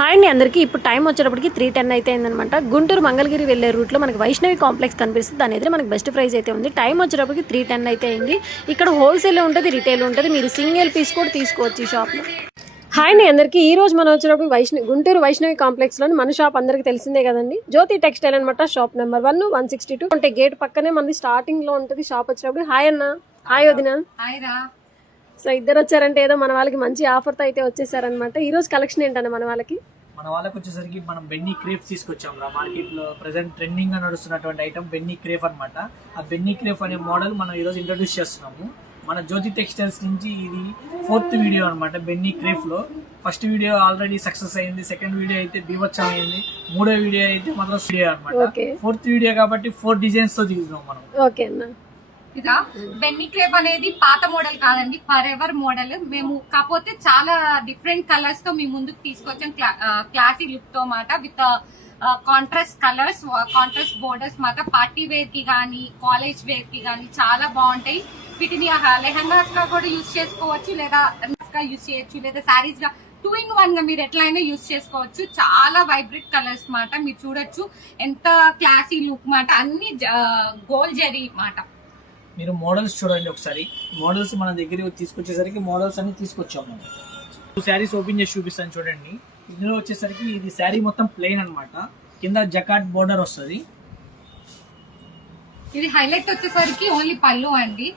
Hi అండి అందరికీ. ఇప్పుడు టైం వచ్చేటప్పటికి 3:10 అయితే అయిందనమాట. గుంటూరు మంగళగిరి వెళ్ళే రూట్లో మనకి వైష్ణవి కాంప్లెక్స్ కనిపిస్తుంది. దాని ఎదురు మనకి బెస్ట్ ప్రైస్ అయితే ఉంది. టైం వచ్చేటప్పటికి 3:10 అయితే అయింది. ఇక్కడ హోల్సేల్ ఉంటుంది, రిటైల్ ఉంటుంది. మీరు సింగిల్ పీస్ కూడా తీసుకోవచ్చు ఈ షాప్లో. హాయ్ అండి అందరికీ. ఈ రోజు మనం వచ్చేటప్పుడు గుంటూరు వైష్ణవి కాంప్లెక్స్లోని మన షాప్ అందరికీ తెలిసిందే కదండి, జ్యోతి టెక్స్టైల్ అనమాట. షాప్ నెంబర్ 162 అంటే గేట్ పక్కనే మనది స్టార్టింగ్లో ఉంటుంది షాప్ వచ్చేటప్పుడు. హాయ్ అన్న. హాయ్ వదిన. సో ఇద్దరు వచ్చారంటే ఏదో మన వాళ్ళకి మంచి ఆఫర్తో అయితే వచ్చేసారనమాట. ఈ రోజు కలెక్షన్ ఏంటన్న మన వాళ్ళకి వచ్చేసరికి మనం బెన్నీ క్రేఫ్ తీసుకొచ్చాం రా. మార్కెట్ లో ప్రెసెంట్ ట్రెండింగ్ గా నడుస్తున్నటువంటి ఐటమ్ బెన్నీ క్రేఫ్ అనమాట. ఆ బెన్నీ క్రేఫ్ అనే మోడల్ మనం ఈ రోజు ఇంట్రొడ్యూస్ చేస్తున్నాము. మన జ్యోతి టెక్స్టైల్స్ నుంచి ఇది 4th వీడియో అనమాట. బెన్నీ క్రేఫ్ లో ఫస్ట్ వీడియో ఆల్రెడీ సక్సెస్ అయింది, సెకండ్ వీడియో అయితే బీభత్సం అయింది, మూడో వీడియో అయితే మాత్రం వీడియో అనమాట. 4th వీడియో కాబట్టి 4 డిజైన్స్ తో దిగుతున్నాం మనం. ఓకే అన్న. ఇదా బెన్నీ క్రేప్ అనేది పాత మోడల్ కాదండి, ఫర్ ఎవర్ మోడల్. మేము కాకపోతే చాలా డిఫరెంట్ కలర్స్ తో మీ ముందుకు తీసుకొచ్చాం. క్లాసీ లుక్ తో మాట, with contrast colours, contrast borders మాట. పార్టీ వేర్ కి గానీ, కాలేజ్ వేర్ కి గానీ చాలా బాగుంటాయి. వీటిని లెహంగాస్ గా కూడా యూజ్ చేసుకోవచ్చు, లేదా యూజ్ చేయొచ్చు, లేదా శారీస్ గా 2-in-1 గా మీరు ఎట్లయినా యూజ్ చేసుకోవచ్చు. చాలా వైబ్రెంట్ కలర్స్ మాట. మీరు చూడొచ్చు ఎంత క్లాసీ లుక్ మాట. అన్ని గోల్డ్ జరీ మాట. మీరు మోడల్స్ చూడండి ఒకసారి. మోడల్స్ మన దగ్గర తీసుకొచ్చేసరికి మోడల్స్ అన్ని తీసుకొచ్చాము. 2 శారీస్ ఓపెన్ చేసి చూపిస్తాను చూడండి. ఇందులో వచ్చేసరికి ఇది శారీ మొత్తం ప్లెయిన్ అనమాట. కింద జకాట్ బోర్డర్ వస్తుంది. ఇది హైలైట్ వచ్చేసరికి ఓన్లీ పళ్ళు అండి.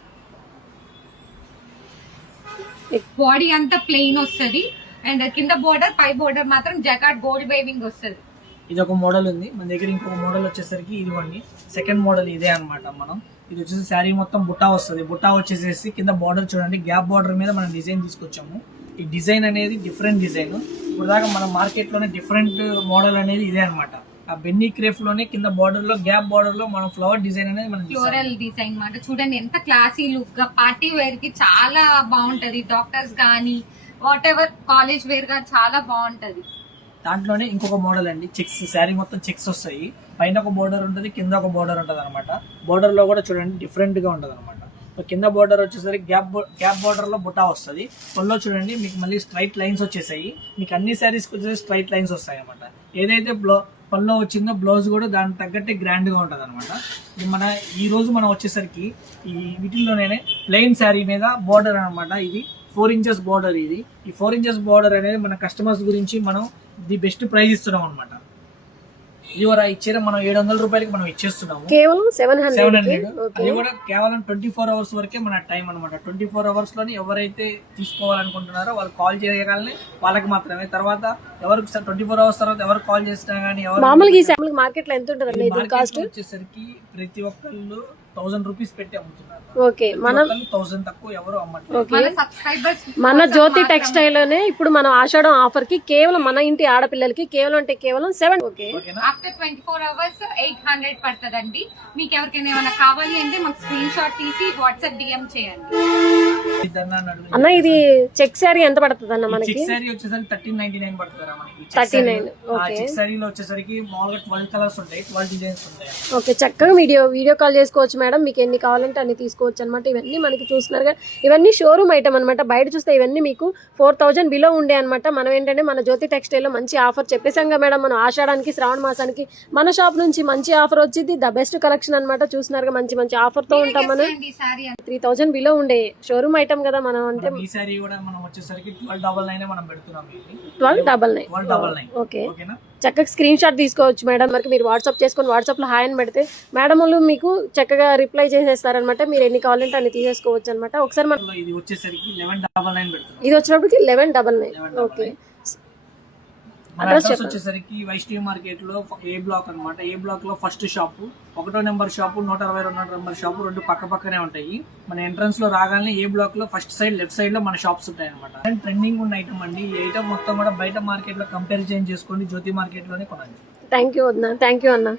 బాడీ అంతా ప్లెయిన్ వస్తుంది అండ్ కింద బోర్డర్, పై బోర్డర్ మాత్రం జకాట్ గోల్డ్ వేవింగ్ వస్తుంది. ఇది ఒక మోడల్ ఉంది మన దగ్గర. ఇంకొక మోడల్ వచ్చేసరికి ఇదిగోండి, సెకండ్ మోడల్ ఇదే అనమాట. మనం ఇది వచ్చేసి శారీ మొత్తం బుట్టా వస్తుంది. బుట్టా వచ్చేసేసి కింద బార్డర్ చూడండి, గ్యాప్ బార్డర్ మీద మనం డిజైన్ తీసుకొచ్చాము. ఈ డిజైన్ అనేది డిఫరెంట్ డిజైన్. ఇప్పుడు దాకా మన మార్కెట్ లోనే డిఫరెంట్ మోడల్ అనేది ఇదే అనమాట. ఆ బెన్నీ క్రేఫ్ లోనే కింద బార్డర్ లో, గ్యాప్ బార్డర్ లో మనం ఫ్లవర్ డిజైన్ అనేది మనం ఫ్లోరల్ డిజైన్ మాట. చూడండి ఎంత క్లాసీ లుక్ గా, పార్టీ వేర్ కి చాలా బాగుంటది. డాక్టర్స్ గానీ, వాట్ ఎవర్ కాలేజ్ వేర్ గా చాలా బాగుంటది. దాంట్లోనే ఇంకొక మోడల్ అండి, చెక్స్. శారీ మొత్తం చెక్స్ వస్తాయి. పైన ఒక బోర్డర్ ఉంటుంది, కింద ఒక బోర్డర్ ఉంటుంది అనమాట. బోర్డర్ లో కూడా చూడండి డిఫరెంట్ గా ఉంటది అనమాట. కింద బోర్డర్ వచ్చేసరికి గ్యాప్ బోర్డర్ లో బుట్టా వస్తుంది. పళ్ళలో చూడండి మీకు మళ్ళీ స్ట్రైట్ లైన్స్ వచ్చేసాయి. మీకు అన్ని శారీస్ వచ్చేసి స్ట్రైట్ లైన్స్ వస్తాయి అనమాట. ఏదైతే పళ్ళలో వచ్చిందో బ్లౌజ్ కూడా దానికి తగ్గట్టే గ్రాండ్ గా ఉంటది అనమాట. ఈ రోజు మనం వచ్చేసరికి ఈ వీటిల్లోనే ప్లెయిన్ శారీ మీద బోర్డర్ అనమాట. ఇది 4 inches బోర్డర్. ఇది ఈ 4 inches బోర్డర్ అనేది మన కస్టమర్స్ గురించి మనం ది బెస్ట్ ప్రైస్ ఇస్తున్నాం అనమాట. ఇది ఇచ్చేది మనం 700 రూపాయలకి మనం ఇచ్చేస్తున్నాము. కేవలం 700. అది కూడా కేవలం 24 hours వరకే మన టైం అనమాట. 24 hours లోనే ఎవరైతే తీసుకోవాలనుకుంటున్నారో వాళ్ళు కాల్ చేయగలని వాళ్ళకి మాత్రమే. తర్వాత ఎవరికి 24 hours తర్వాత ఎవరు కాల్ చేసినా గానీ, మామూలుగా మార్కెట్ లో ఎంత ఉంటుంది వచ్చేసరికి ప్రతి ఒక్కళ్ళు 1000 రూపీస్ పెట్టి అమ్ముతున్నారు. ఓకే, మనం 1000 తక్కువ ఎవరు అమ్మట్లేదు. మన జ్యోతి టెక్స్టైల్ లోనే ఇప్పుడు మనం ఆషాఢం ఆఫర్ కి కేవలం మన ఇంటి ఆడపిల్లలకి కేవలం 7. ఓకే, ఆఫ్టర్ 24 hours 800 పడుతుందండి. మీకు ఎవరికైనా ఏమైనా కావాలి అంటే మాకు స్క్రీన్ షాట్ తీసి వాట్సాప్ డిఎం చేయండి. అన్న ఇది చెక్ శారీ ఎంత పడుతుంది అన్న మనకి? చెక్ శారీ వచ్చేసరికి 1399 పడుతుందా మనకి. 39. ఓకే, చెక్ శారీలో వచ్చేసరికి మామూలుగా 12 కలర్స్ ఉంటాయి, 12 డిజైన్స్ ఉంటాయి. ఓకే, చక్కగా వీడియో కాల్ చేసుకోవచ్చు మేడం. మీకు ఎన్ని కావాలంటే అన్ని తీసుకోవచ్చు అనమాట. ఇవన్నీ మనకి చూస్తున్నారుగా, ఇవన్నీ షోరూమ్ ఐటమ్ అనమాట. బయట చూస్తే ఇవన్నీ మీకు 4000 బిలో ఉండే అనమాట. మనం ఏంటంటే మన జ్యోతి టెక్స్టైల్ లో మంచి ఆఫర్ చెప్పేసాంగా మేడం. మనం ఆషాఢానికి, శ్రావణ మాసానికి మన షాప్ నుంచి మంచి ఆఫర్ వచ్చింది. ద బెస్ట్ కలెక్షన్ అనమాట. చూస్తున్నారుగా, మంచి ఆఫర్ తో ఉంటాం మనం. 3000 బిలో ఉండే షోరూమ్ ఐటమ్ కదా మనం. అంటే ఈ సారీ కూడా మనం వచ్చేసరికి 1299 మనం పెడుతున్నాం. 1299. ఓకే, చక్కగా స్క్రీన్ షాట్ తీసుకోవచ్చు మేడం. మరి మీరు వాట్సాప్ చేసుకొని వాట్సాప్ లో హాయ్ అని పెడితే మేడం వాళ్ళు మీకు చక్కగా రిప్లై చేసేస్తారనమాట. మీరు ఎన్ని కావాలంటే అన్ని తీసేసుకోవచ్చు అనమాట. ఒకసారి ఇది వచ్చేసరికి 1199 పెడుతున్నాం. ఇది వచ్చినప్పటికి 1199. ఓకే, అడ్రస్ వచ్చేసరికి వైష్ణవి మార్కెట్ లో ఏ బ్లాక్ అనమాట. ఏ బ్లాక్ లో ఫస్ట్ షాప్, 1వ నెంబర్ షాపు, 122 నెంబర్ షాపు, 2 పక్క పక్కనే ఉంటాయి. మన ఎంట్రన్స్ లో రాగానే ఏ బ్లాక్ లో ఫస్ట్ సైడ్ లెఫ్ట్ సైడ్ లో మన షాప్స్ ఉంటాయి అనమాట. ట్రెండింగ్ ఉన్న ఐటమ్ అండి. ఈ ఐటమ్ మొత్తం కూడా బయట మార్కెట్ లో కంపారిజన్ చేసుకోండి, జ్యోతి మార్కెట్ లోనే కొనండి. థ్యాంక్ యూ అన్న.